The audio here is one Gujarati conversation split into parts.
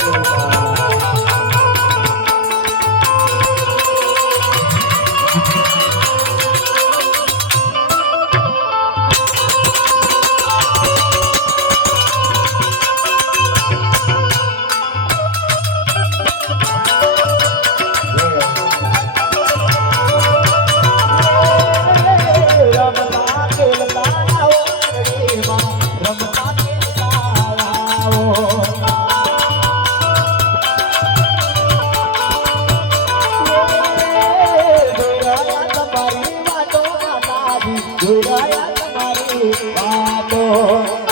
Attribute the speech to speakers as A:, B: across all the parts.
A: Thank you. જોડાયા તમારી બાબો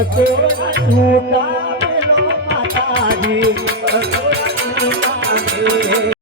A: હસે તું કામ લો માતાજી